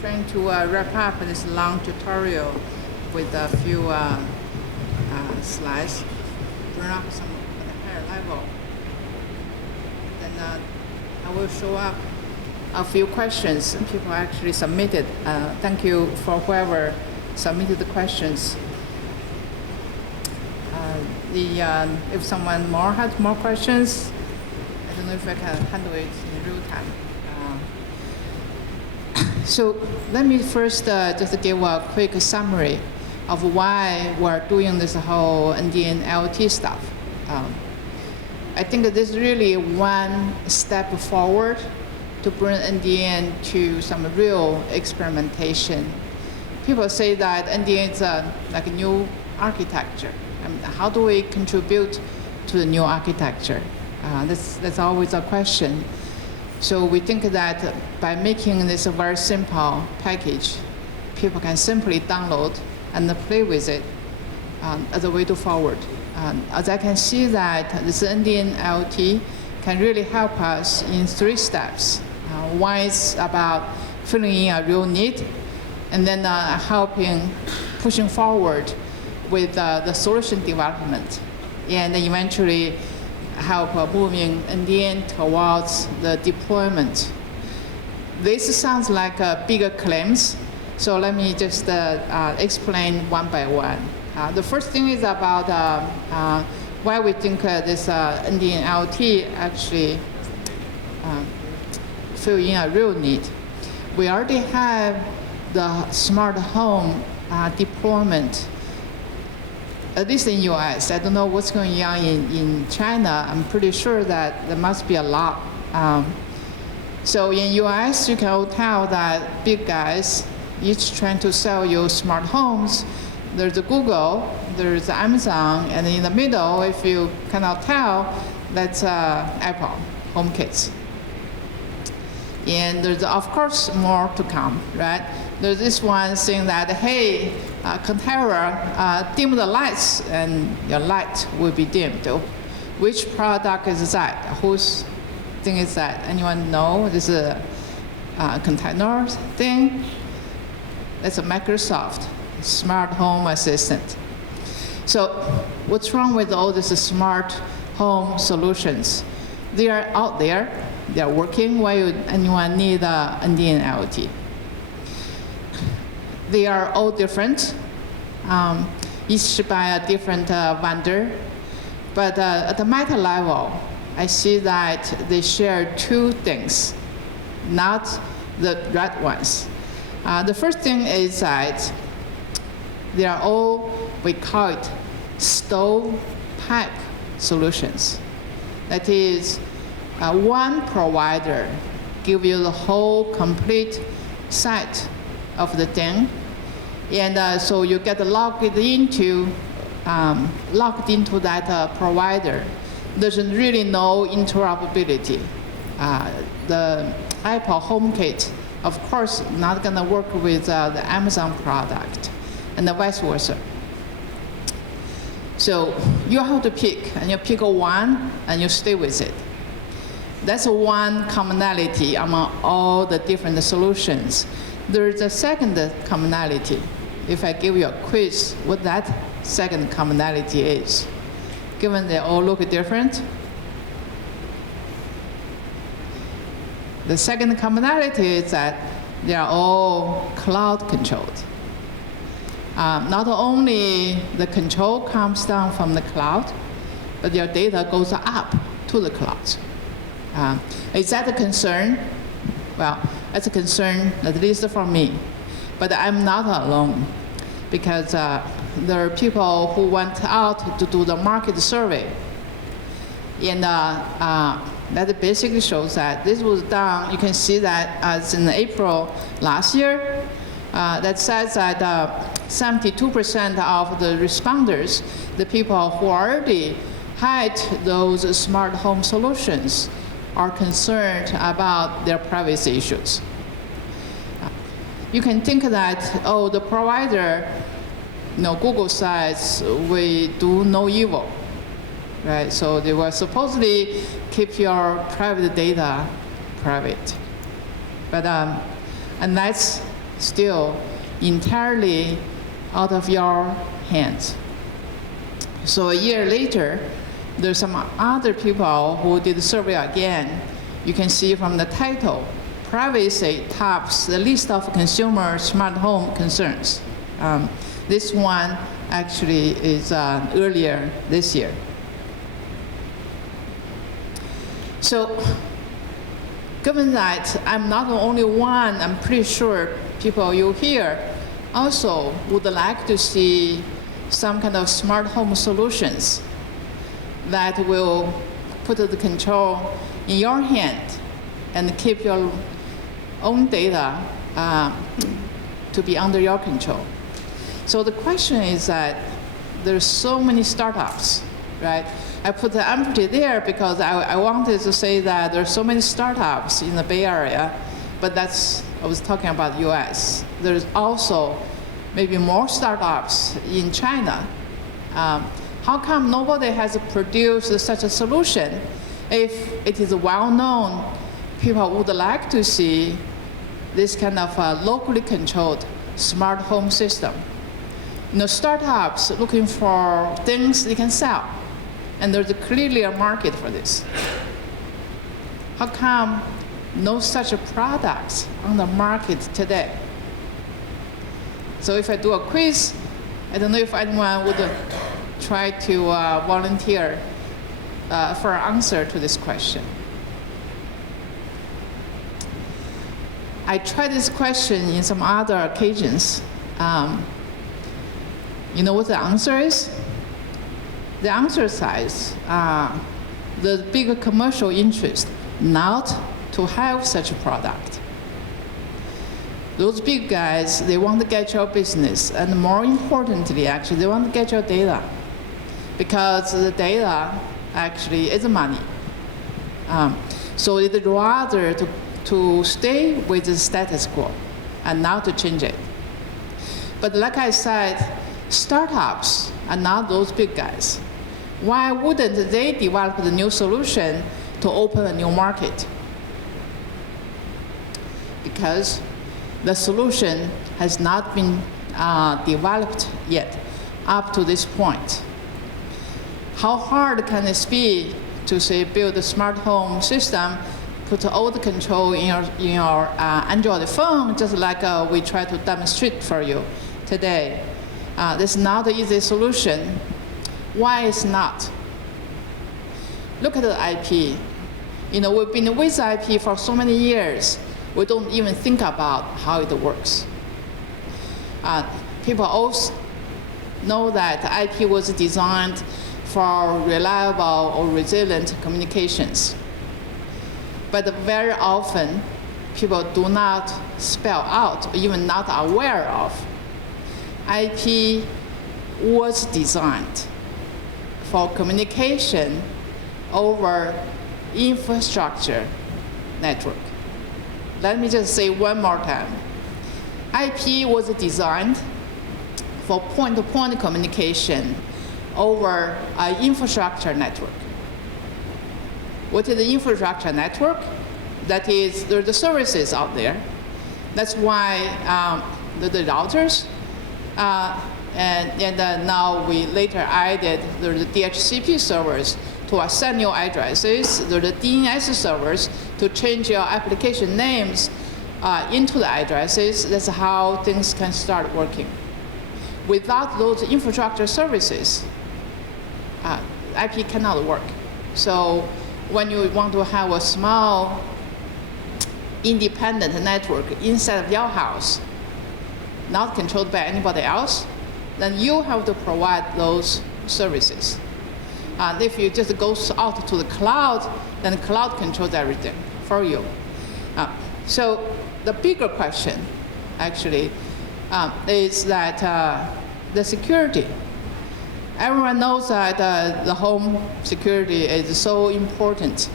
trying to wrap up this long tutorial with a few slides, bring up some at a higher level. Then I will show up a few questions people actually submitted. Thank you for whoever submitted the questions. If someone more had more questions, I don't know if I can handle it in real time. So let me first just give a quick summary of why we're doing this whole NDN IoT stuff. I think that this is really one step forward to bring NDN to some real experimentation. People say that NDN is like a new architecture. I mean, how do we contribute to the new architecture? That's always a question. So we think that by making this a very simple package, people can simply download and play with it as a way to forward. As I can see that this NDN IoT can really help us in 3 steps. One is about filling in a real need, and then helping pushing forward with the solution development, and then eventually help moving NDN towards the deployment. This sounds like bigger claims, so let me just explain one by one. The first thing is about why we think this NDN IoT actually fill in a real need. We already have the smart home deployment, at least in US. I don't know what's going on in China. I'm pretty sure that there must be a lot. So in US, you can all tell that big guys, each trying to sell you smart homes. There's a Google, there's Amazon, and in the middle, if you cannot tell, that's Apple, HomeKit. And there's, of course, more to come, right? There's this one saying that, hey, Conterra, dim the lights, and your light will be dimmed. Which product is that? Whose thing is that? Anyone know? This is a container thing. That's a Microsoft Smart Home Assistant. So what's wrong with all these smart home solutions? They are out there. They are working. Why would anyone need NDN IoT? They are all different, each by a different vendor. But at the meta level, I see that they share 2 things, not the red ones. The first thing is that they are all, we call it stovepipe solutions. That is, one provider give you the whole complete set of the thing, and so you get logged into that provider. There's really no interoperability. The Apple HomeKit, of course, not going to work with the Amazon product, and vice versa. So you have to pick, and you pick one, and you stay with it. That's one commonality among all the different solutions. There's a second commonality. If I give you a quiz, what that second commonality is, given they all look different, the second commonality is that they are all cloud controlled. Not only the control comes down from the cloud, but your data goes up to the cloud. Is that a concern? Well, that's a concern, at least for me. But I'm not alone, because there are people who went out to do the market survey. And that basically shows that this was done. You can see that as in April last year, that says that 72% of the responders, the people who already had those smart home solutions, are concerned about their privacy issues. You can think that, oh, the provider, Google says we do no evil, right? So they will supposedly keep your private data private. But unless still entirely out of your hands. So a year later, there's some other people who did the survey again. You can see from the title, privacy tops the list of consumer smart home concerns. This one actually is earlier this year. So given that I'm not the only one, I'm pretty sure people you hear also would like to see some kind of smart home solutions that will put the control in your hand and keep your own data to be under your control. So the question is that there's so many startups, right? I put the empty there because I wanted to say that there's so many startups in the Bay Area, but I was talking about the US. There's also maybe more startups in China. How come nobody has produced such a solution if it is well known people would like to see this kind of locally controlled smart home system? Startups looking for things they can sell, and there's clearly a market for this. How come no such products on the market today? So if I do a quiz, I don't know if anyone would try to volunteer for an answer to this question. I tried this question in some other occasions. You know what the answer is? The answer is the big commercial interest not to have such a product. Those big guys, they want to get your business, and more importantly, actually, they want to get your data, because the data actually is money. So they'd rather to stay with the status quo and not to change it. But like I said, startups are not those big guys. Why wouldn't they develop the new solution to open a new market? Because the solution has not been developed yet up to this point. How hard can it be to say build a smart home system, put all the control in your Android phone, just like we try to demonstrate for you today? This is not an easy solution. Why is not? Look at the IP. We've been with IP for so many years. We don't even think about how it works. People also know that IP was designed for reliable or resilient communications. But very often, people do not spell out, or even not aware of, IP was designed for communication over infrastructure network. Let me just say one more time. IP was designed for point-to-point communication over an infrastructure network. What is the infrastructure network? That is, there are the services out there. That's why the routers, and now we later added the DHCP servers to assign your addresses. There are the DNS servers to change your application names into the addresses. That's how things can start working. Without those infrastructure services, IP cannot work. So when you want to have a small, independent network inside of your house, not controlled by anybody else, then you have to provide those services. And if you just go out to the cloud, then the cloud controls everything for you. So the bigger question, actually, is that the security. Everyone knows that the home security is so important.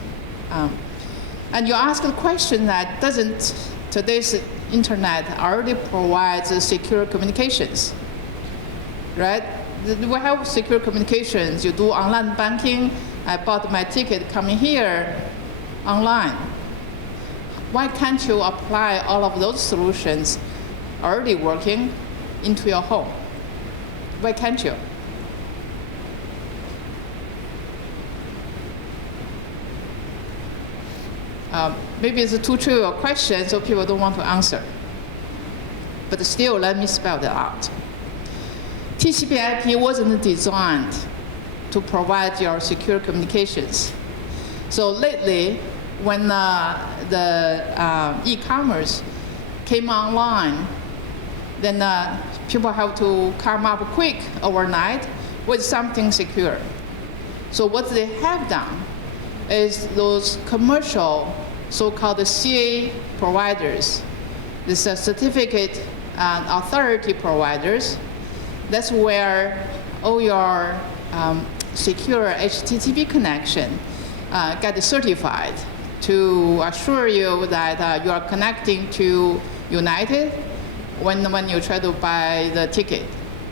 And you ask the question that doesn't today's internet already provides secure communications, right? We have secure communications. You do online banking. I bought my ticket coming here online. Why can't you apply all of those solutions already working into your home. Why can't you? Maybe it's a too trivial question, so people don't want to answer. But still, let me spell that out. TCP/IP wasn't designed to provide your secure communications. So lately, when the e-commerce came online, then people have to come up quick overnight with something secure. So what they have done is those commercial so-called CA providers, these certificate and authority providers, that's where all your secure HTTP connection get certified to assure you that you are connecting to United when you try to buy the ticket,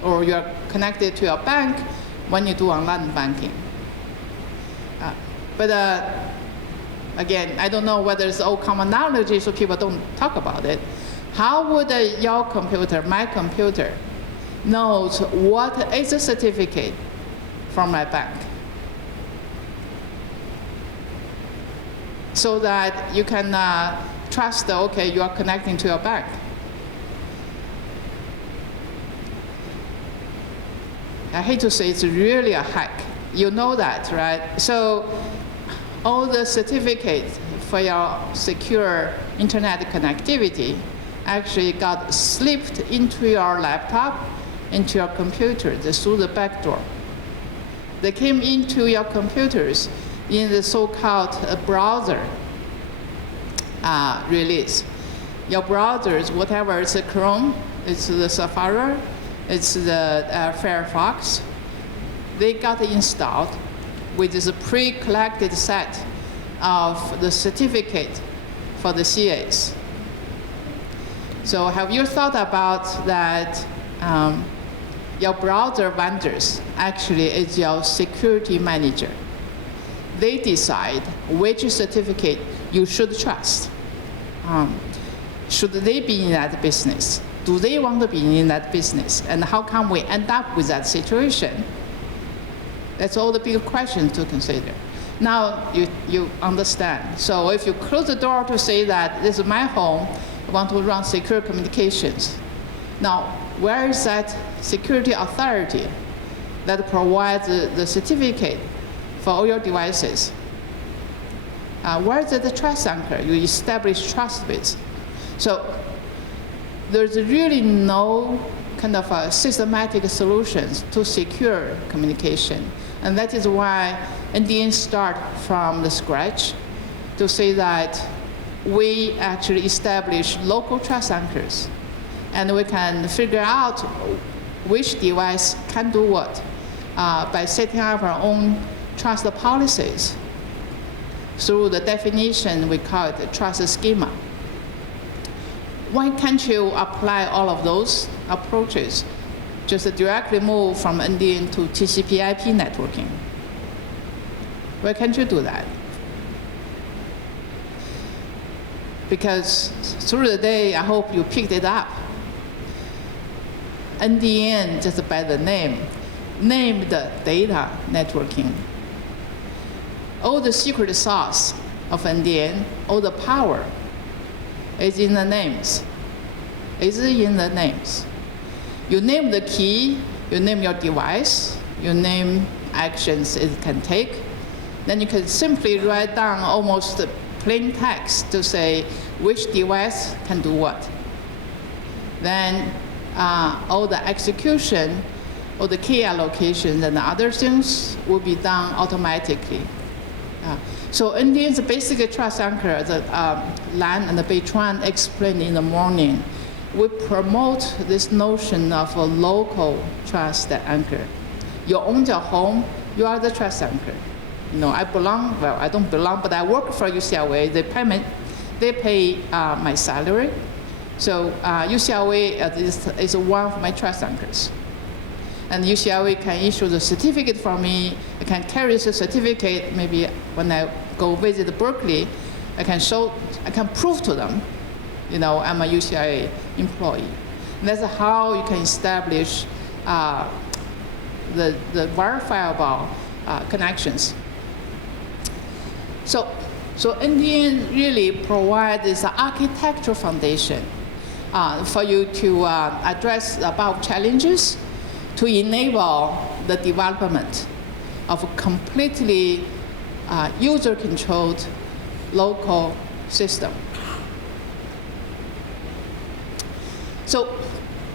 or you are connected to your bank when you do online banking. But again, I don't know whether it's all common knowledge, so people don't talk about it. How would your computer, my computer, knows what is a certificate from my bank? So that you can trust, okay, you are connecting to your bank. I hate to say it's really a hack. You know that, right? So all the certificates for your secure internet connectivity actually got slipped into your laptop, into your computer through the back door. They came into your computers in the so-called browser release. Your browsers, whatever, it's a Chrome, it's the Safari, it's the Firefox, they got installed with this pre-collected set of the certificate for the CAs. So have you thought about that your browser vendors actually is your security manager? They decide which certificate you should trust. Should they be in that business? Do they want to be in that business? And how come we end up with that situation? That's all the big questions to consider. Now you understand. So if you close the door to say that this is my home, I want to run secure communications. Now, where is that security authority that provides the certificate for all your devices? Where is the trust anchor you establish trust with? So there's really no kind of systematic solutions to secure communication. And that is why NDN start from the scratch to say that we actually establish local trust anchors. And we can figure out which device can do what by setting up our own trust policies through the definition we call it the trust schema. Why can't you apply all of those approaches? Just directly move from NDN to TCP/IP networking. Why can't you do that? Because through the day, I hope you picked it up. NDN, just by the name, named data networking. All the secret sauce of NDN, all the power is in the names. Is in the names. You name the key, you name your device, you name actions it can take, then you can simply write down almost plain text to say which device can do what. Then all the execution, all the key allocations and other things will be done automatically. So NDN's basic trust anchor, the Lan and the Beitran explained in the morning, we promote this notion of a local trust anchor. You own your home, you are the trust anchor. You know, I belong, well, I don't belong, but I work for UCLA. They pay my salary. So UCLA is one of my trust anchors. And UCLA can issue the certificate for me. I can carry the certificate. Maybe when I go visit Berkeley, I can prove to them, you know, I'm a UCLA employee. That's how you can establish the verifiable connections. So NDN really provides this architectural foundation for you to address the above challenges, to enable the development of a completely user-controlled local system. So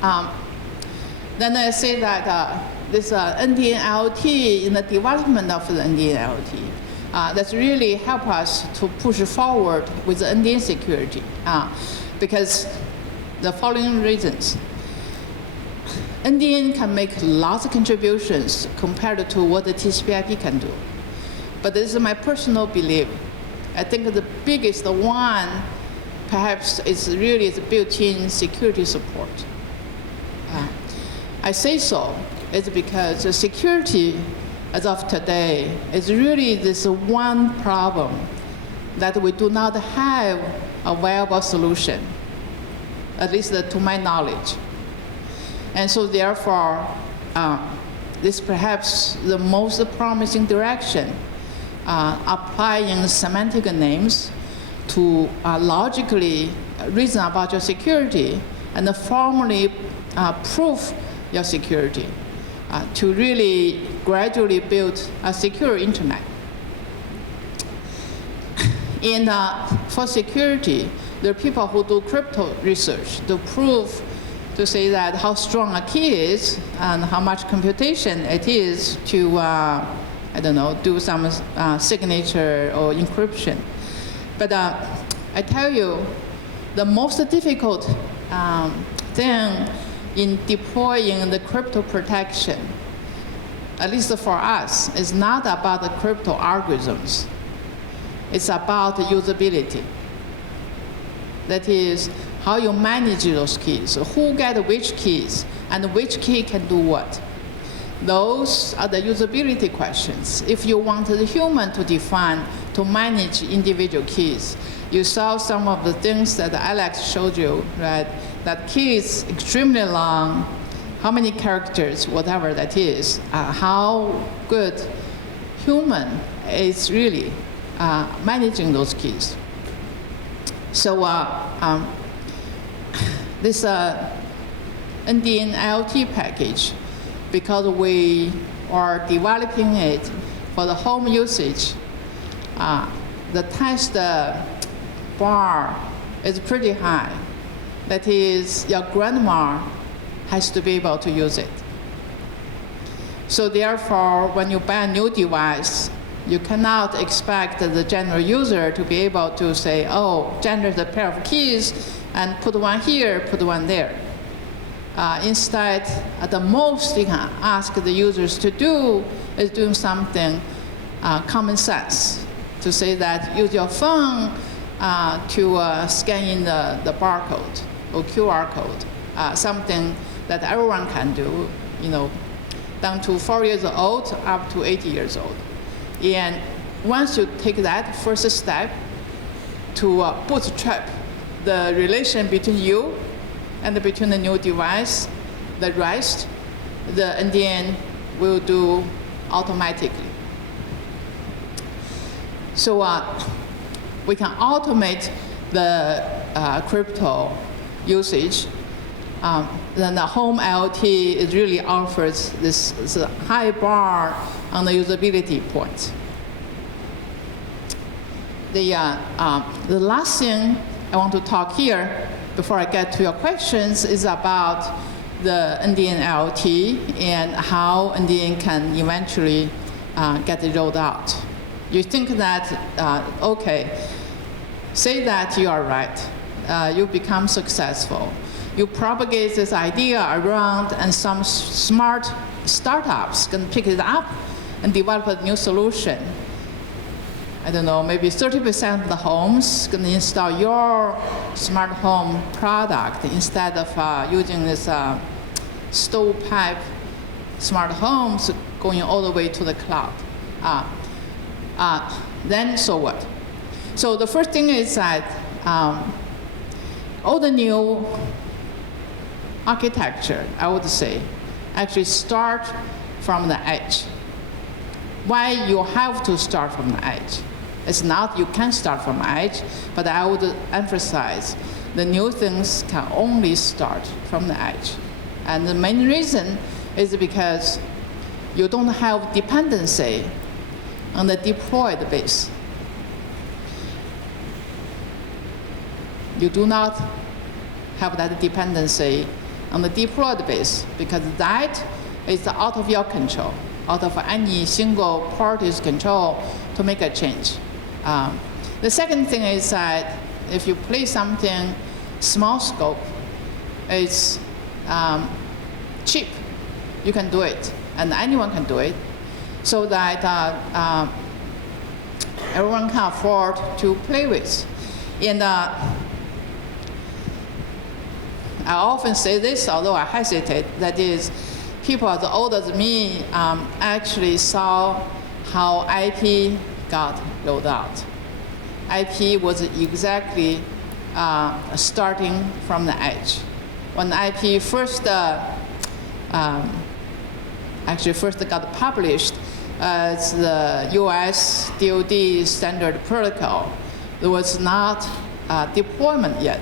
then I say that this NDN IoT, in the development of the NDN IoT, that's really help us to push forward with the NDN security, because the following reasons. NDN can make lots of contributions compared to what the TCP/IP can do. But this is my personal belief. I think the biggest one, perhaps, is really the built-in security support. I say so, it's because the security, as of today, is really this one problem that we do not have a viable solution, at least to my knowledge. And so therefore, this perhaps the most promising direction, applying semantic names to logically reason about your security and formally prove your security, to really gradually build a secure internet. And for security, there are people who do crypto research to prove, to say that how strong a key is and how much computation it is to, I don't know, do some signature or encryption. But I tell you, the most difficult thing in deploying the crypto protection, at least for us, is not about the crypto algorithms. It's about the usability. That is, how you manage those keys, who get which keys, and which key can do what. Those are the usability questions. If you want the human to define, to manage individual keys, you saw some of the things that Alex showed you, right? That key is extremely long, how many characters, whatever that is, how good human is really managing those keys. So this NDN IoT package, because we are developing it for the home usage, the test bar is pretty high. That is, your grandma has to be able to use it. So therefore, when you buy a new device, you cannot expect the general user to be able to say, oh, generate a pair of keys and put one here, put one there. Instead, at the most you can ask the users to do is doing something common sense, to say that use your phone to scan in the barcode or QR code, something that everyone can do, you know, down to 4 years old up to 80 years old. And once you take that first step to bootstrap the relation between you and between the new device, the rest, the NDN will do automatically. So we can automate the crypto usage. Then the home IoT is really offers this high bar on the usability point. The last thing I want to talk here before I get to your questions is about the NDN IoT and how NDN can eventually get it rolled out. You think that, okay, say that you are right, you become successful. You propagate this idea around, and some smart startups can pick it up and develop a new solution. I don't know, maybe 30% of the homes can install your smart home product instead of using this stovepipe smart homes going all the way to the cloud. Then so what? So the first thing is that all the new architecture, I would say, actually start from the edge. Why you have to start from the edge? It's not you can start from the edge, but I would emphasize the new things can only start from the edge. And the main reason is because you don't have dependency on the deployed base. You do not have that dependency on the deployed base because that is out of your control, out of any single party's control to make a change. The second thing is that if you play something small scope, it's cheap. You can do it, and anyone can do it, so that everyone can afford to play with. And I often say this, although I hesitate, that is, people as old as me actually saw how IP got rolled out. IP was exactly starting from the edge. When IP first got published as the US DoD standard protocol, there was not deployment yet.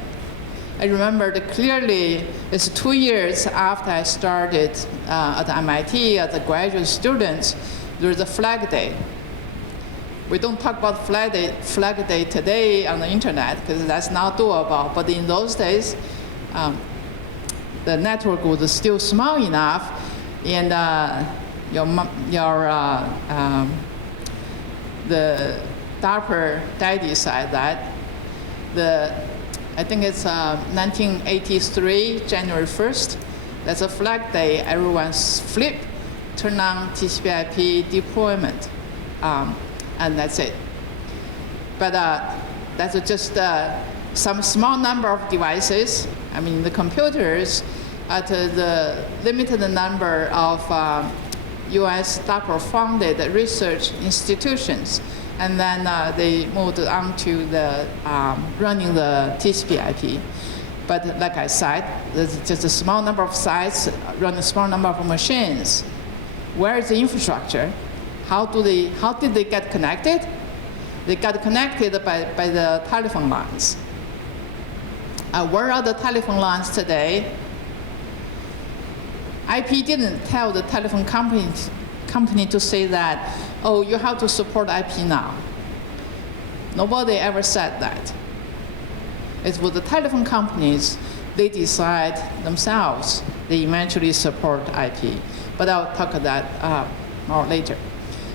I remember clearly, it's 2 years after I started at MIT as a graduate student, there was a Flag Day. We don't talk about Flag Day today on the internet because that's not doable, but in those days, the network was still small enough, and the DARPA daddy said that I think it's 1983, January 1st, that's a Flag Day, everyone's flip, turn on TCP/IP deployment, and that's it. But that's just some small number of devices. I mean, the computers at the limited number of US DARPA-funded research institutions. And then they moved on to the running the TCP/IP. But like I said, there's just a small number of sites running a small number of machines. Where is the infrastructure? How did they get connected? They got connected by the telephone lines. Where are the telephone lines today? IP didn't tell the telephone company to say that, oh, you have to support IP now. Nobody ever said that. It was the telephone companies, they decide themselves. They eventually support IP. But I'll talk about that more later.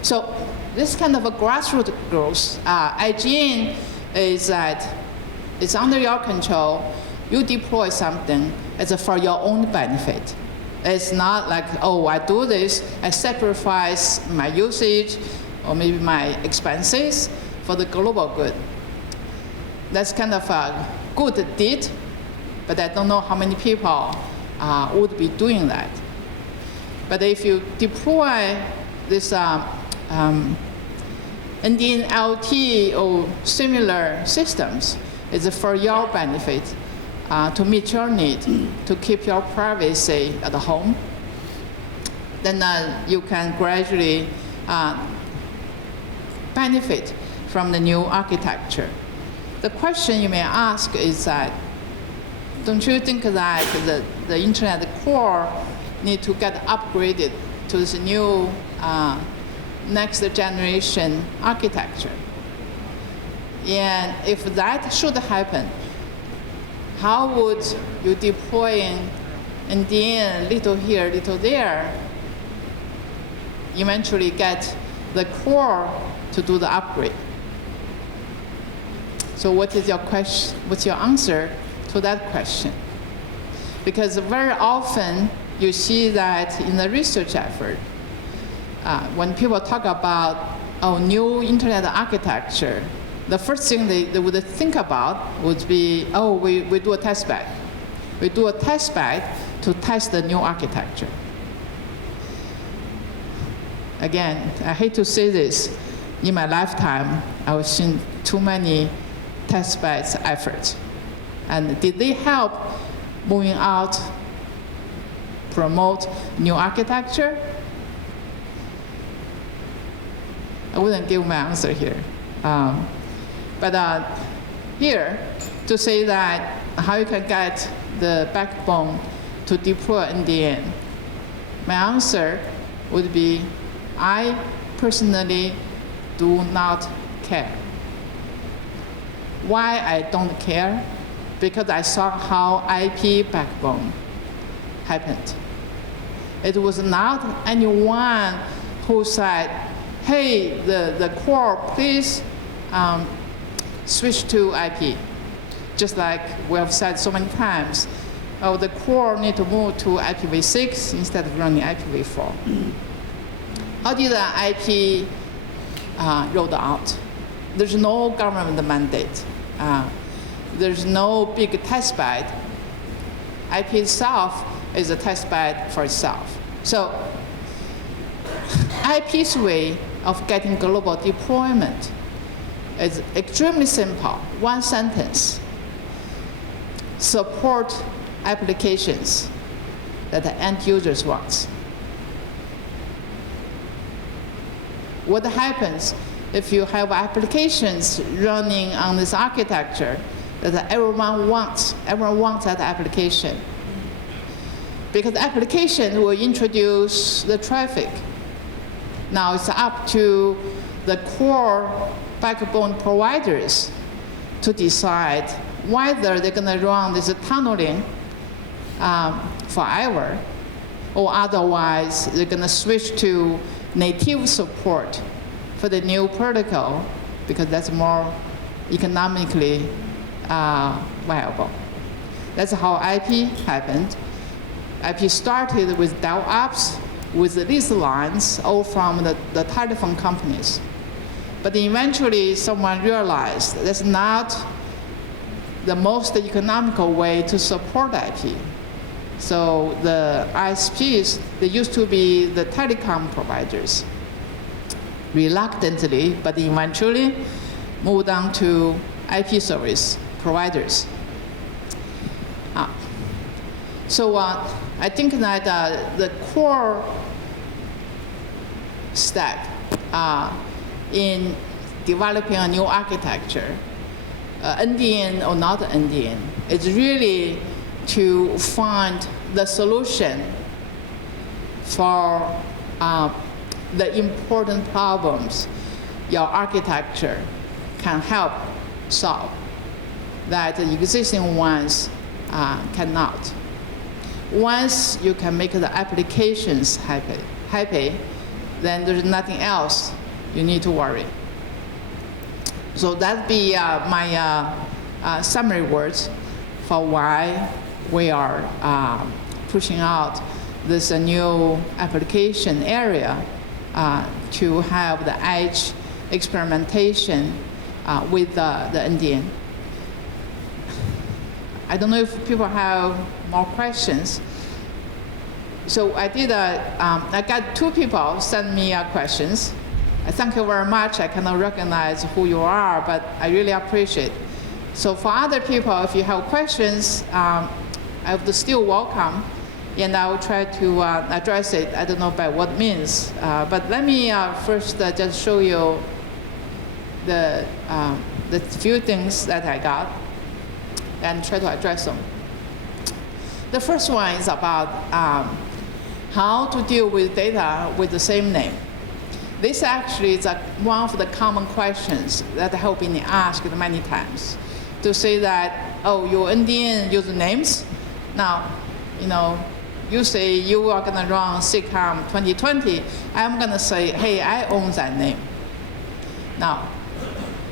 So this kind of a grassroots growth, IGN is that it's under your control. You deploy something, it's for your own benefit. It's not like, oh, I do this, I sacrifice my usage or maybe my expenses for the global good. That's kind of a good deed, but I don't know how many people would be doing that. But if you deploy this NDN LT or similar systems, it's for your benefit. To meet your need, to keep your privacy at home, then you can gradually benefit from the new architecture. The question you may ask is that, don't you think that the internet core need to get upgraded to this new next generation architecture? And if that should happen, how would you deploying NDN little here, little there, eventually get the core to do the upgrade? So what is your question? What's your answer to that question? Because very often you see that in the research effort, when people talk about new internet architecture, the first thing they would think about would be, oh, we do a test bed. We do a test bed to test the new architecture. Again, I hate to say this. In my lifetime, I've seen too many test beds efforts. And did they help moving out promote new architecture? I wouldn't give my answer here. But here, to say that how you can get the backbone to deploy NDN, my answer would be, I personally do not care. Why I don't care? Because I saw how IP backbone happened. It was not anyone who said, hey, the core, please switch to IP. Just like we have said so many times, oh, the core need to move to IPv6 instead of running IPv4. How did the IP rolled out? There's no government mandate. There's no big test bed. IP itself is a test bed for itself. So IP's way of getting global deployment is extremely simple. One sentence. Support applications that the end users want. What happens if you have applications running on this architecture that everyone wants? Everyone wants that application. Because the application will introduce the traffic. Now it's up to the core backbone providers to decide whether they're going to run this tunneling forever, or otherwise they're going to switch to native support for the new protocol, because that's more economically viable. That's how IP happened. IP started with DevOps, with these lines, all from the telephone companies. But eventually someone realized that's not the most economical way to support IP. So the ISPs, they used to be the telecom providers. Reluctantly, but eventually moved on to IP service providers. So I think that the core step in developing a new architecture, NDN or not NDN, is really to find the solution for the important problems your architecture can help solve that the existing ones cannot. Once you can make the applications happy, then there's nothing else you need to worry. So that'd be my summary words for why we are pushing out this new application area to have the edge experimentation with the NDN. I don't know if people have more questions. So I did. I got 2 people send me questions. Thank you very much. I cannot recognize who you are, but I really appreciate. So for other people, if you have questions, I would still welcome, and I will try to address it. I don't know by what means, but let me first just show you the few things that I got and try to address them. The first one is about how to deal with data with the same name. This actually is one of the common questions that have been asked many times. To say that, oh, your NDN usernames. Now, you say you are going to run sigcomm 2020. I'm going to say, hey, I own that name. Now,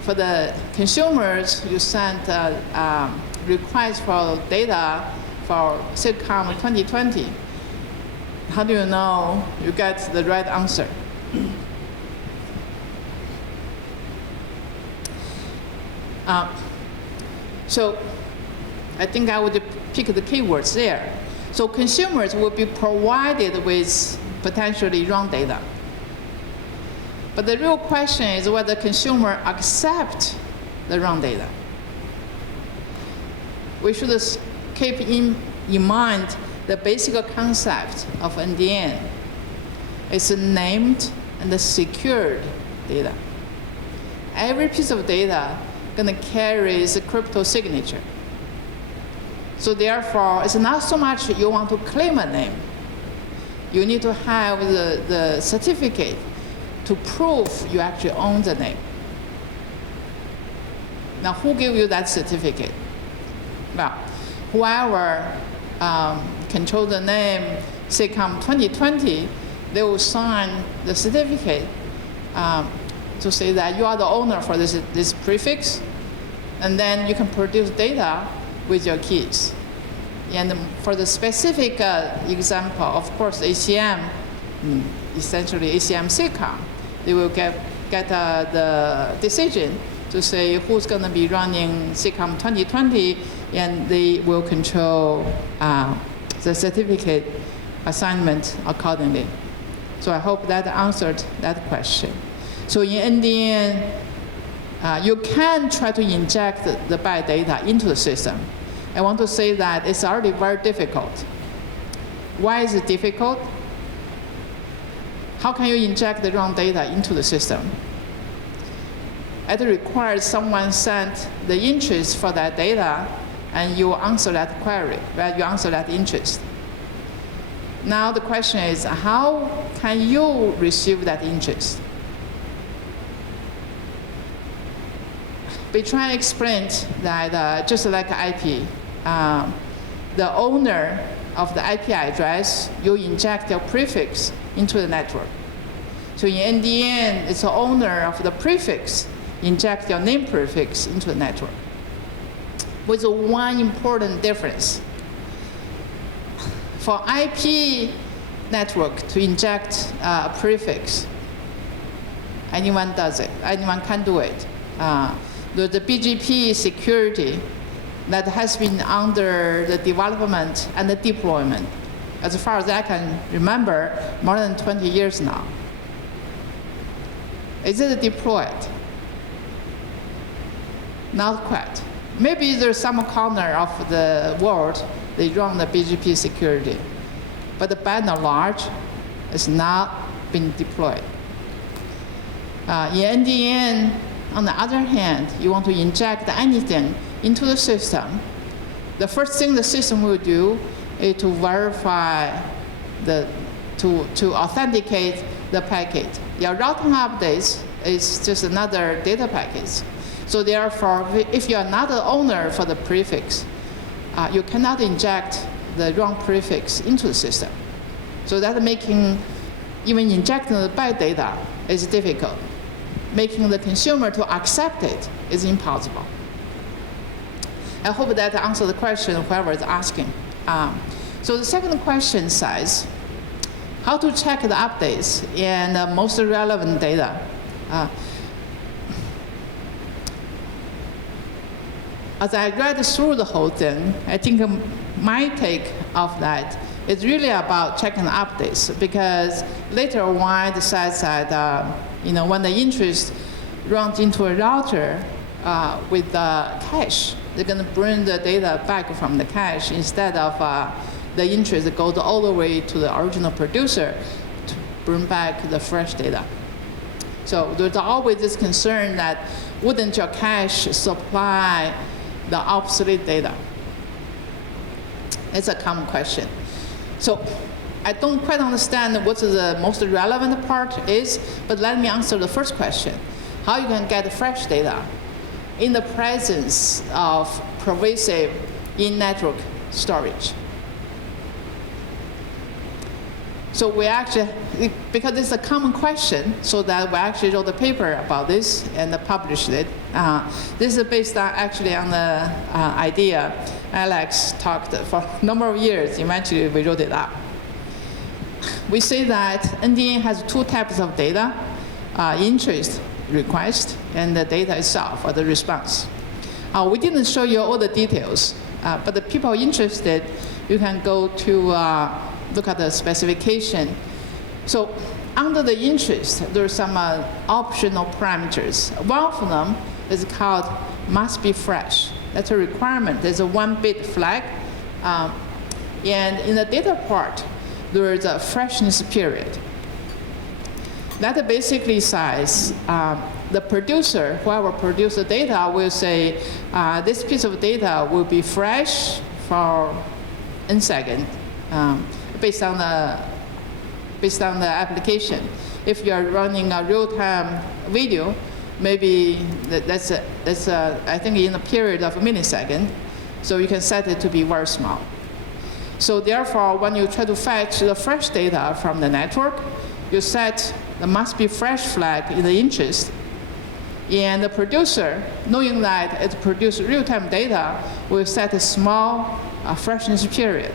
for the consumers, you send requests for data for sigcomm 2020. How do you know you get the right answer? So I think I would pick the keywords there. So consumers will be provided with potentially wrong data. But the real question is whether consumer accept the wrong data. We should keep in mind the basic concept of NDN is named and secured data. Every piece of data gonna carry a crypto signature. So therefore, it's not so much you want to claim a name. You need to have the certificate to prove you actually own the name. Now, who gave you that certificate? Well, whoever controls the name sigcomm 2020, they will sign the certificate to say that you are the owner for this prefix, and then you can produce data with your keys. And for the specific example, of course, ACM, essentially ACM sigcomm, they will get the decision to say who's going to be running sigcomm 2020, and they will control the certificate assignment accordingly. So I hope that answered that question. So in NDN, you can try to inject the bad data into the system. I want to say that it's already very difficult. Why is it difficult? How can you inject the wrong data into the system? It requires someone send the interest for that data, and you answer that query, right? You answer that interest. Now the question is, how can you receive that interest? We try to explain that just like IP, the owner of the IP address, you inject your prefix into the network. So in NDN, it's the owner of the prefix, inject your name prefix into the network. With one important difference. For IP network to inject a prefix, anyone does it, anyone can do it. The BGP security that has been under the development and the deployment, as far as I can remember, more than 20 years now. Is it deployed? Not quite. Maybe there's some corner of the world they run the BGP security, but by and large, it's not been deployed. In NDN, on the other hand, you want to inject anything into the system. The first thing the system will do is to verify to authenticate the packet. Your routing updates is just another data package. So therefore, if you are not the owner for the prefix, you cannot inject the wrong prefix into the system. So that making even injecting the bad data is difficult. Making the consumer to accept it is impossible. I hope that answers the question whoever is asking. So the second question says, how to check the updates and the most relevant data? As I read through the whole thing, I think my take of that is really about checking the updates, because later on it says that when the interest runs into a router with the cache, they're going to bring the data back from the cache instead of the interest goes all the way to the original producer to bring back the fresh data. So there's always this concern that wouldn't your cache supply the obsolete data? It's a common question. So I don't quite understand what the most relevant part is, but let me answer the first question. How you can get fresh data in the presence of pervasive in-network storage? So we actually, because it's a common question, so that we actually wrote a paper about this and published it. This is based actually on the idea Alex talked for a number of years. Eventually, we wrote it up. We say that NDN has two types of data, interest request and the data itself, or the response. We didn't show you all the details, but the people interested, you can go to look at the specification. So under the interest, there's some optional parameters. One of them is called must be fresh. That's a requirement. There's a 1-bit flag. And in the data part, there is a freshness period. That basically says the producer, whoever produced the data, will say this piece of data will be fresh for n second based on the application. If you are running a real-time video, maybe that's I think in a period of a millisecond, so you can set it to be very small. So therefore, when you try to fetch the fresh data from the network, you set the must be fresh flag in the interest. And the producer, knowing that it produces real-time data, will set a small freshness period.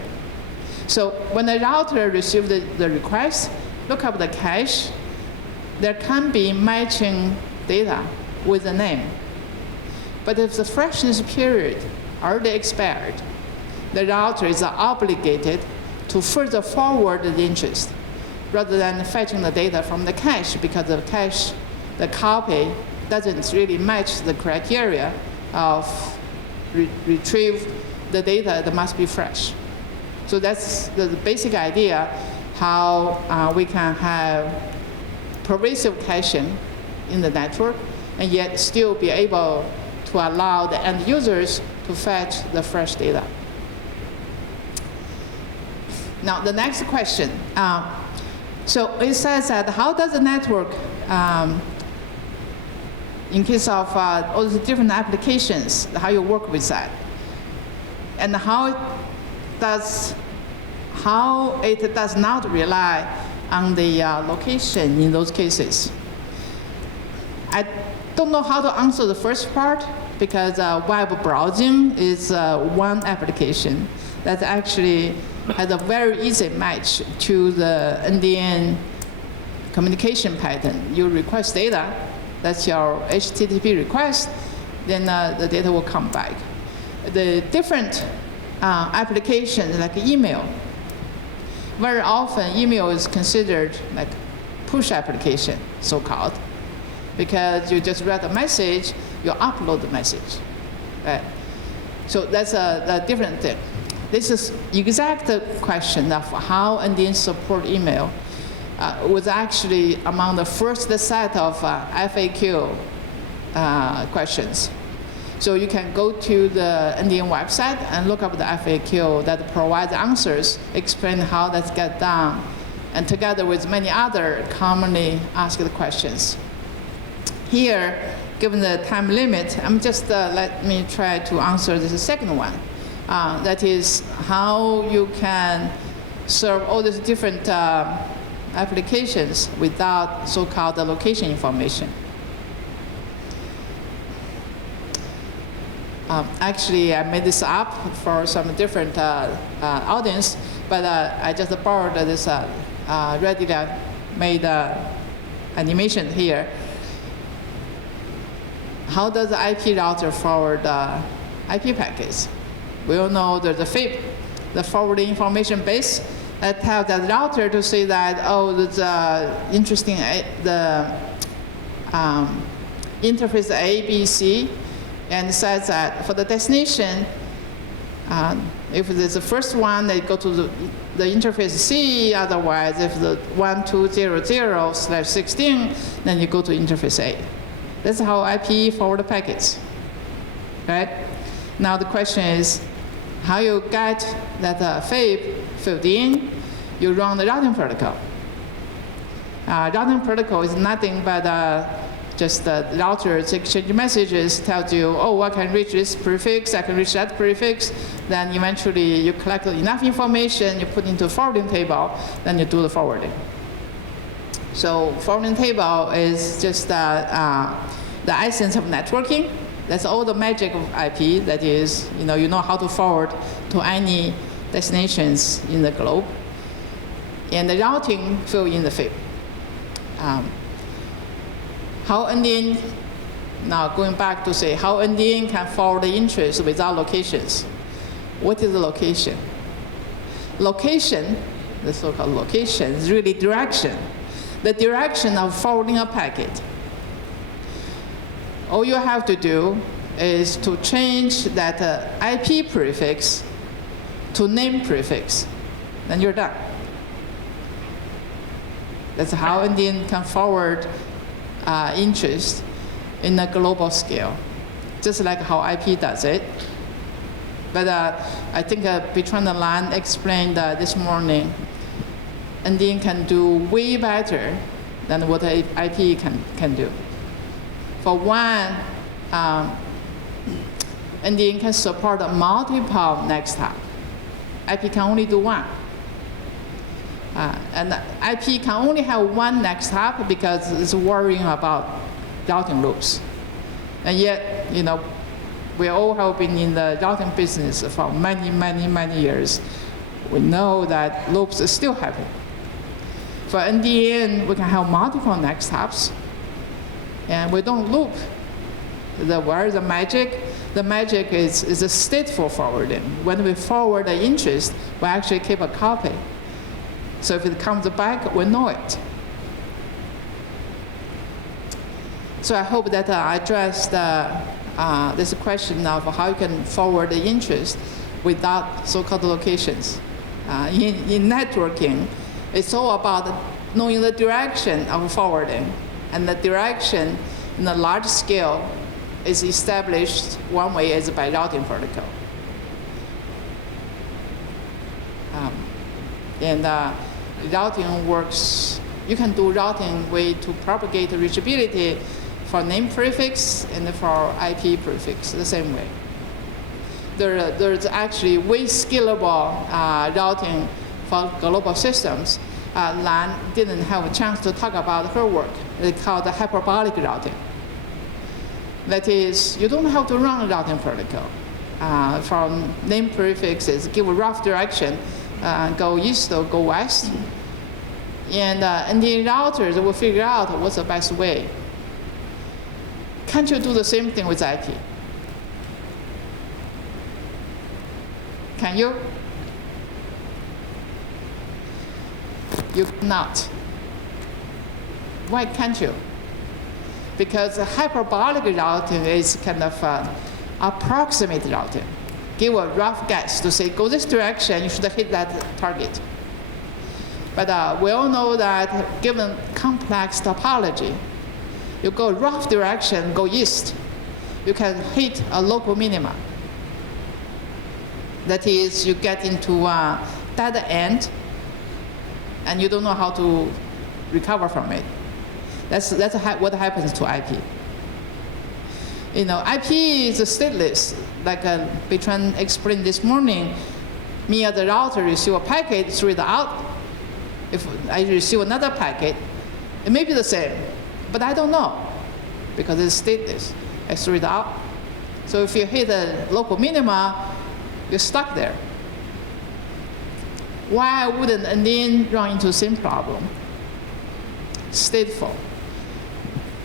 So when the router receives the request, look up the cache, there can be matching data with the name. But if the freshness period already expired, the router is obligated to further forward the interest rather than fetching the data from the cache, because the cache, the copy, doesn't really match the criteria of retrieve the data that must be fresh. So that's the basic idea how we can have pervasive caching in the network and yet still be able to allow the end users to fetch the fresh data. Now the next question. So it says that how does the network, in case of all the different applications, how you work with that, and how it does not rely on the location in those cases. I don't know how to answer the first part because web browsing is one application that actually has a very easy match to the NDN communication pattern. You request data, that's your HTTP request, then the data will come back. The different applications like email, very often email is considered like push application, so-called, because you just read a message, you upload the message, right? So that's a different thing. This is exact question of how NDN support email was actually among the first set of FAQ questions. So you can go to the NDN website and look up the FAQ that provides answers, explain how that's get done, and together with many other commonly asked questions. Here, given the time limit, I'm just let me try to answer this second one. That is how you can serve all these different applications without so-called location information. Actually, I made this up for some different audience, but I just borrowed this readily made animation here. How does the IP router forward IP packets? We all know there's a FIP, the forwarding information base, that tells the router to say that, oh, there's interesting, the interface A, B, C, and says that for the destination, if it's the first one, they go to the interface C, otherwise, if the 1200/16, then you go to interface A. That's how IP forward packets, right? Now the question is, how you get that FIP filled in? You run the routing protocol. Routing protocol is nothing but just the routers exchange messages, tells you, oh, I can reach this prefix, I can reach that prefix. Then eventually you collect enough information, you put into a forwarding table, then you do the forwarding. So forwarding table is just the essence of networking. That's all the magic of IP. That is, you know how to forward to any destinations in the globe. And the routing fill in the FIP. How NDN, now going back to say how NDN can forward the interest without locations. What is the location? Location, the so-called location, is really direction. The direction of forwarding a packet. All you have to do is to change that IP prefix to name prefix, then you're done. That's how NDN can forward interest in a global scale, just like how IP does it. But I think Bertrand Lan explained this morning, NDN can do way better than what IP can do. For one, NDN can support multiple next hop. IP can only do one. And IP can only have one next hop because it's worrying about routing loops. And yet, we all have been in the routing business for many, many, many years. We know that loops still happen. For NDN, we can have multiple next hops, and we don't loop. Where's the magic? The magic is a stateful forwarding. When we forward the interest, we actually keep a copy. So if it comes back, we know it. So I hope that I addressed this question of how you can forward the interest without so-called locations. In networking, it's all about knowing the direction of forwarding, and the direction in a large scale is established one way is by routing protocol. Routing works, you can do routing way to propagate reachability for name prefix and for IP prefix the same way. There's actually way scalable routing for global systems. Lan didn't have a chance to talk about her work. It's called hyperbolic routing. That is, you don't have to run a routing protocol. From name prefixes, give a rough direction, go east or go west. And the routers will figure out what's the best way. Can't you do the same thing with IP? Can you? You cannot. Why can't you? Because hyperbolic routing is kind of approximate routing. Give a rough guess to say, go this direction, you should hit that target. But we all know that given complex topology, you go rough direction, go east, you can hit a local minima. That is, you get into a dead end, and you don't know how to recover from it. That's what happens to IP. IP is stateless, like Bertrand explained this morning. Me as the router receive a packet, throw it out. If I receive another packet, it may be the same, but I don't know because it's stateless. I throw it out. So if you hit a local minima, you're stuck there. Why wouldn't NDN run into the same problem? Stateful.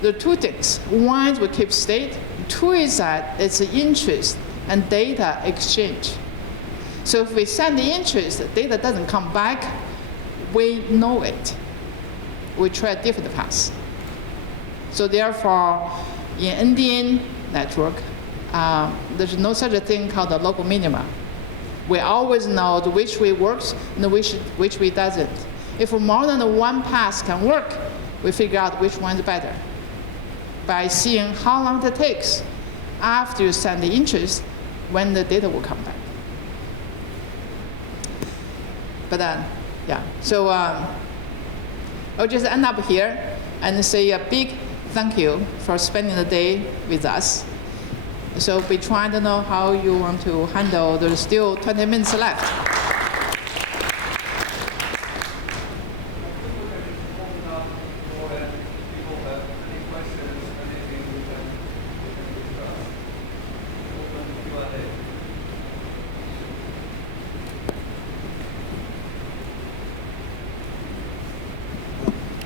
There are two things. One is we keep state. Two is that it's interest and data exchange. So if we send the interest, the data doesn't come back, we know it. We try a different path. So therefore, in NDN network, there's no such a thing called a local minima. We always know which way works and which way doesn't. If more than one path can work, we figure out which one's better by seeing how long it takes after you send the interest when the data will come back. But yeah, so I'll just end up here and say a big thank you for spending the day with us. So be trying to know how you want to handle. There's still 20 minutes left.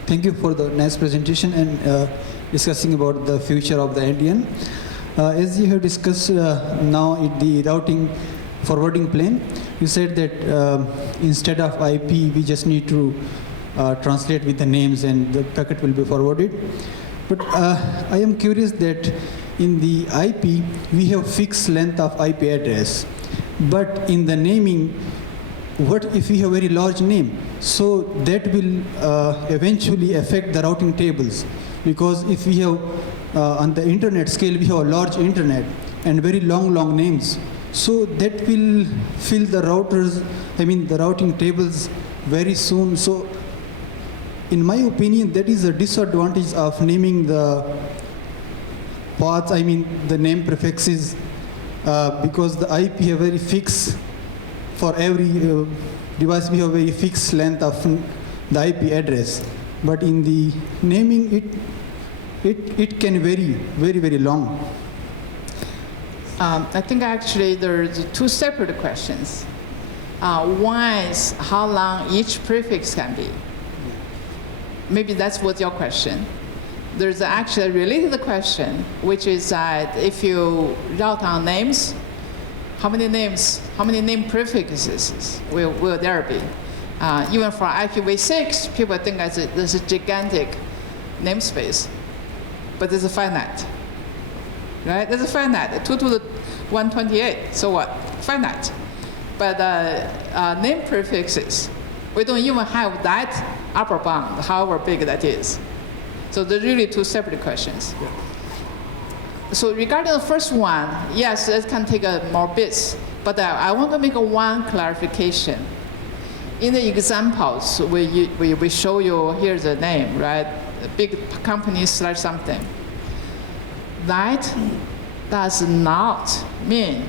Thank you for the nice presentation and discussing about the future of the NDN. As you have discussed now in the routing forwarding plane, you said that instead of IP, we just need to translate with the names and the packet will be forwarded. But I am curious that in the IP, we have fixed length of IP address. But in the naming, what if we have a very large name? So that will eventually affect the routing tables. Because if we have, on the internet scale, we have a large internet and very long names. So that will fill the routers, the routing tables very soon. So in my opinion, that is a disadvantage of naming the paths, the name prefixes, because the IP have very fixed, for every device we have a very fixed length of the IP address. But in the naming, it can vary very long. I think actually there's two separate questions. One is how long each prefix can be. Maybe that's what your question. There's actually a related question, which is that if you route on names, how many name prefixes will there be? Even for IPv6, people think there's a gigantic namespace, but it's a finite, right? There's a finite, 2 to the 128, so what? Finite. But name prefixes, we don't even have that upper bound, however big that is. So there's really two separate questions. Yeah. So regarding the first one, yes, it can take more bits, but I want to make one clarification. In the examples, we show you, here's the name, right? A big company / something. That does not mean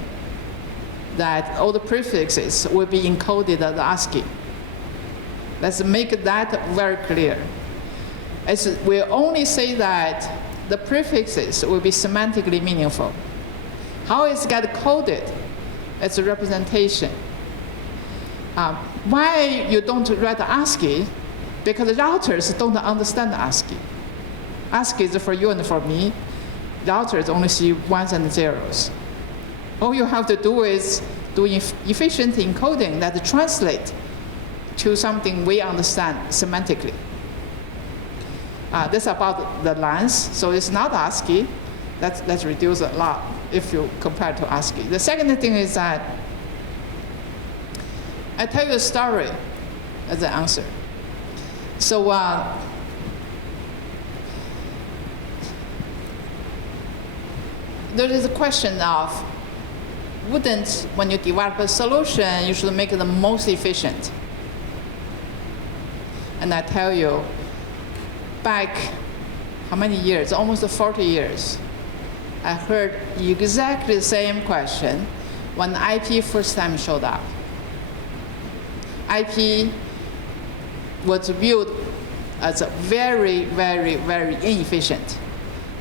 that all the prefixes will be encoded as ASCII. Let's make that very clear. We only say that the prefixes will be semantically meaningful. How it's get coded, it's a representation. Why you don't write ASCII? Because the routers don't understand ASCII. ASCII is for you and for me. Routers only see ones and zeros. All you have to do is do efficient encoding that translate to something we understand semantically. That's about the length, so it's not ASCII. That's reduced a lot if you compare to ASCII. The second thing is that I tell you a story as an answer. So there is a question of, wouldn't, when you develop a solution, you should make it the most efficient? And I tell you, back how many years? Almost 40 years. I heard exactly the same question when IP first time showed up. IP was viewed as very inefficient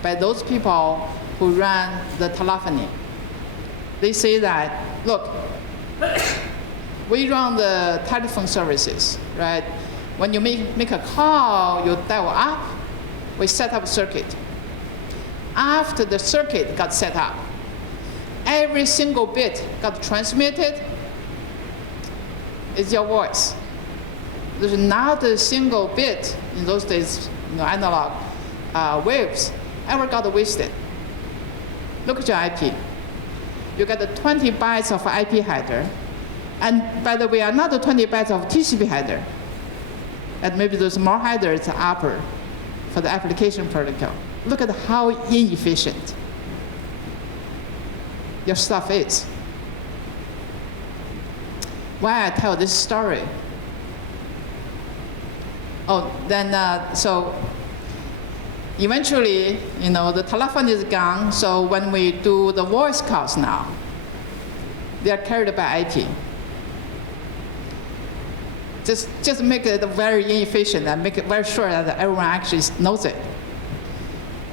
by those people who ran the telephony. They say that, look, we run the telephone services, right? When you make a call, you dial up, we set up a circuit. After the circuit got set up, every single bit got transmitted, it's your voice. There's not a single bit in those days, analog waves ever got wasted. Look at your IP. You get the 20 bytes of IP header, and by the way, another 20 bytes of TCP header. And maybe there's more headers upper for the application protocol. Look at how inefficient your stuff is. Why I tell this story? Oh, then so eventually, the telephone is gone. So when we do the voice calls now, they are carried by IP. Just make it very inefficient and make it very sure that everyone actually knows it.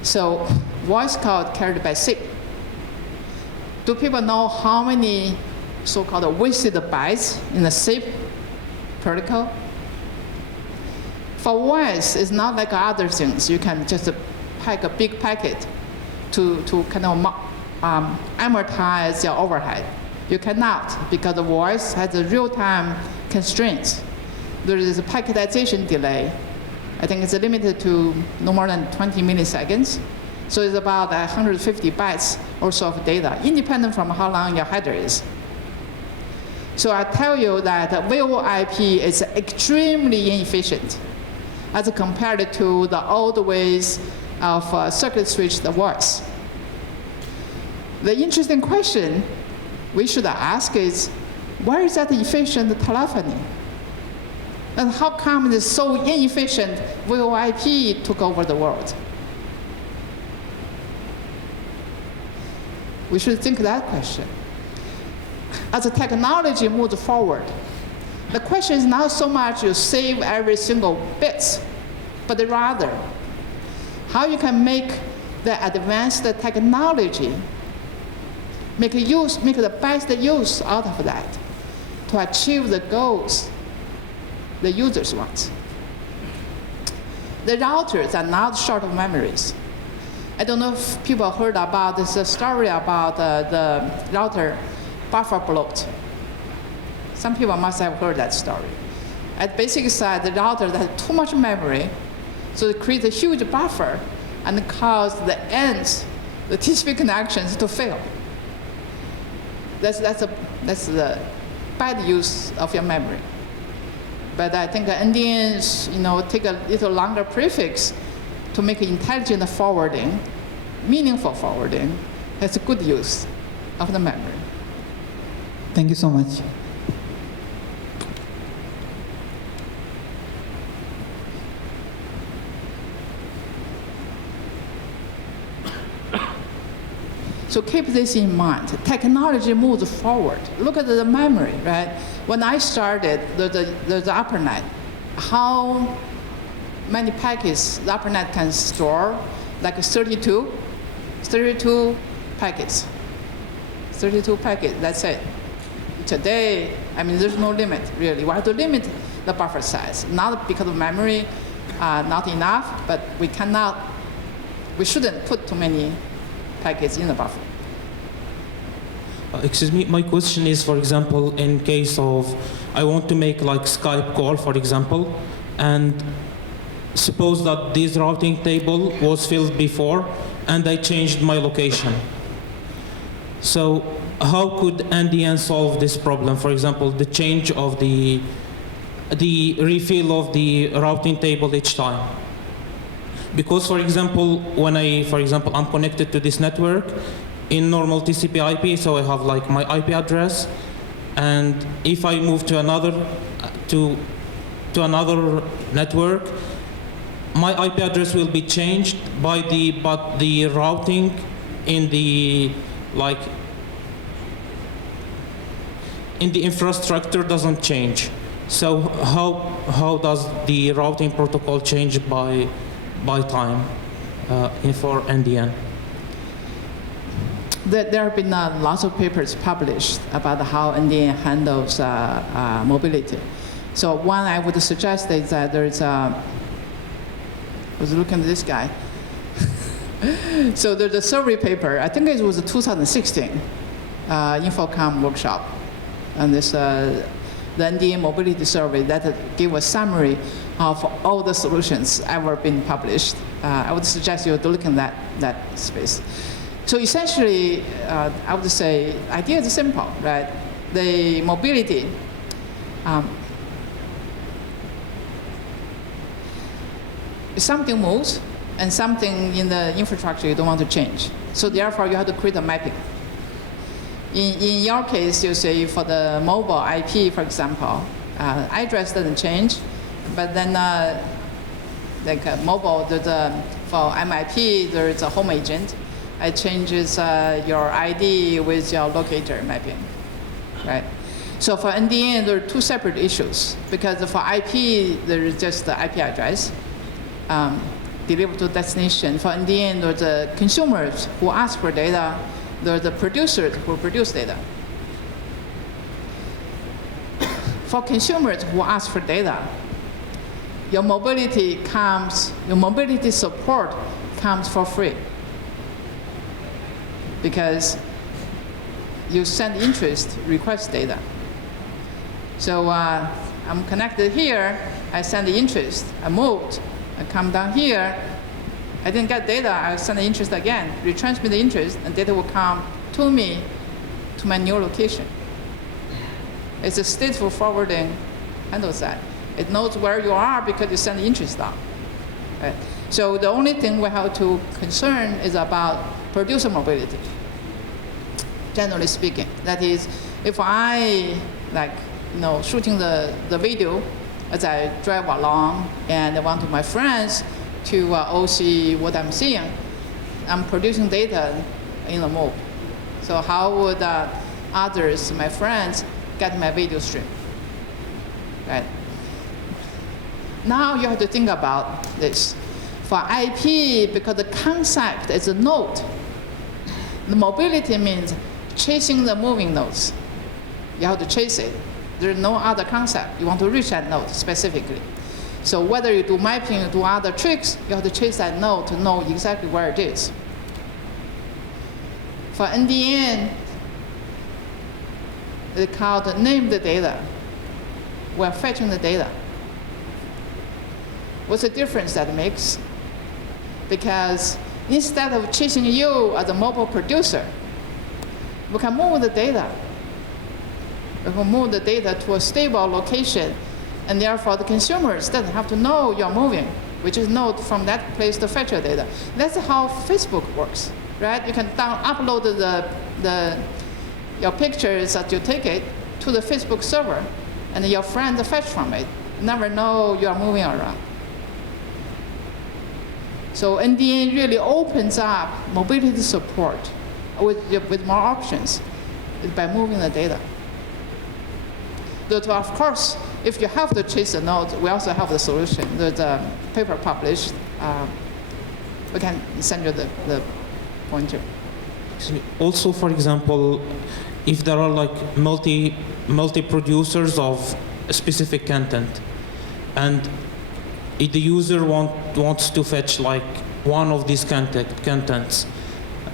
So voice call carried by SIG. Do people know how many so-called wasted bytes in the SIG protocol? For voice, it's not like other things. You can just pack a big packet to kind of amortize your overhead. You cannot, because the voice has a real-time constraints. There is a packetization delay. I think it's limited to no more than 20 milliseconds. So it's about 150 bytes or so of data, independent from how long your header is. So I tell you that VoIP is extremely inefficient as compared to the old ways of circuit switched voice. The interesting question we should ask is, where is that efficient telephony? And how come this so inefficient VoIP took over the world? We should think that question. As the technology moves forward, the question is not so much you save every single bit, but rather how you can make the advanced technology make the best use out of that to achieve the goals the users want. The routers are not short of memories. I don't know if people heard about this story about the router buffer bloat. Some people must have heard that story. At basic side, the router that has too much memory, so it creates a huge buffer and cause the ends, the TCP connections to fail. That's the bad use of your memory. But I think NDNs, take a little longer prefix to make intelligent forwarding, meaningful forwarding, has a good use of the memory. Thank you so much. So keep this in mind. Technology moves forward. Look at the memory, right? When I started the ARPANET, how many packets the ARPANET can store? Like 32 packets. 32 packets, that's it. Today, there's no limit, really. We have to limit the buffer size, not because of memory, not enough, but we shouldn't put too many packets in the buffer. Excuse me, my question is, for example, in case of, I want to make like Skype call, for example, and suppose that this routing table was filled before, and I changed my location. So how could NDN solve this problem? For example, the change of the refill of the routing table each time. Because, for example, when I'm connected to this network in normal TCP IP, so I have like my IP address, and if I move to another network, my IP address will be changed but the routing in the infrastructure doesn't change. So how does the routing protocol change by time for NDN? There have been lots of papers published about how NDN handles mobility. So one I would suggest is that I was looking at this guy. So there's a survey paper, I think it was a 2016 Infocom workshop, and this the NDN mobility survey that gave a summary of all the solutions ever been published. I would suggest you to look in that space. So essentially, I would say, idea is simple, right? The mobility, something moves, and something in the infrastructure you don't want to change. So therefore, you have to create a mapping. In your case, you say for the mobile IP, for example, address doesn't change, but then mobile, for MIP, there is a home agent. It changes your ID with your locator mapping, right? So for NDN, there are two separate issues, because for IP, there is just the IP address delivered to destination. For NDN, there are the consumers who ask for data, there are the producers who produce data. For consumers who ask for data, your mobility support comes for free, because you send interest, request data. So I'm connected here, I send the interest, I moved, I come down here, I didn't get data, I send the interest again, retransmit the interest, and data will come to me, to my new location. It's a stateful forwarding handles that. It knows where you are because you send interest down. Right? So the only thing we have to concern is about producer mobility, generally speaking. That is, if I, like, shooting the video as I drive along and I want my friends to all see what I'm seeing, I'm producing data in the mode. So how would others, my friends, get my video stream? Right? Now you have to think about this. For IP, because the concept is a node, the mobility means chasing the moving nodes. You have to chase it. There's no other concept. You want to reach that node specifically. So whether you do mapping or do other tricks, you have to chase that node to know exactly where it is. For NDN, it's called name the data. We're fetching the data. What's the difference that makes? Because instead of chasing you as a mobile producer, we can move the data. We can move the data to a stable location, and therefore the consumers doesn't have to know you're moving. We just know from that place to fetch your data. That's how Facebook works, right? You can upload your pictures that you take it to the Facebook server, and your friends fetch from it. Never know you are moving around. So NDN really opens up mobility support with more options by moving the data. But of course, if you have to chase the node, we also have the solution. There's a paper published. We can send you the pointer. Also, for example, if there are like multi producers of a specific content, and if the user wants to fetch like one of these contents,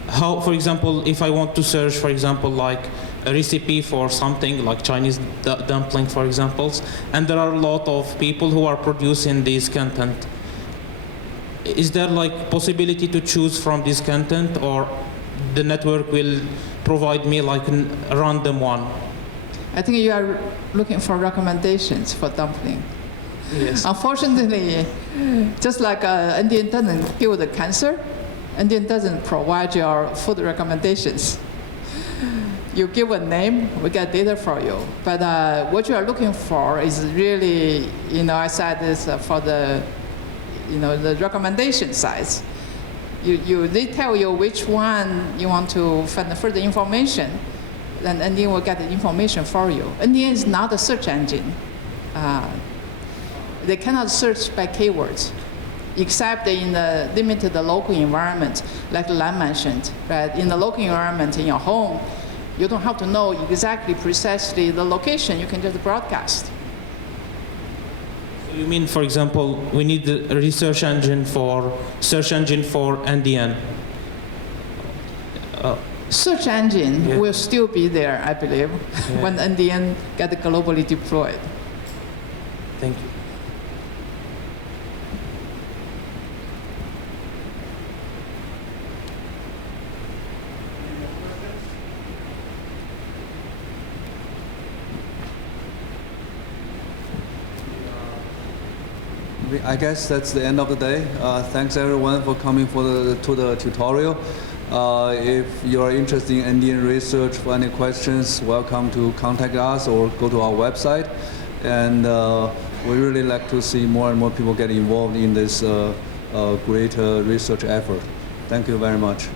how, for example, if I want to search, for example, like a recipe for something like Chinese dumpling, for example, and there are a lot of people who are producing this content, is there like possibility to choose from this content, or the network will provide me like a random one? I think you are looking for recommendations for dumpling. Yes. Unfortunately, just like NDN doesn't cure the cancer, NDN doesn't provide your food recommendations. You give a name, we get data for you. But what you are looking for is really, I said this for the, the recommendation size. They tell you which one you want to find the further information, then NDN will get the information for you. NDN is not a search engine. They cannot search by keywords, except in the limited local environment, like Lan mentioned. Right? In the local environment in your home, you don't have to know exactly, precisely the location. You can just broadcast. So you mean, for example, we need a search engine for NDN? Search engine will still be there, I believe, when NDN get globally deployed. Thank you. I guess that's the end of the day. Thanks everyone for coming to the tutorial. If you are interested in Indian research, for any questions, welcome to contact us or go to our website. And we really like to see more and more people get involved in this great research effort. Thank you very much.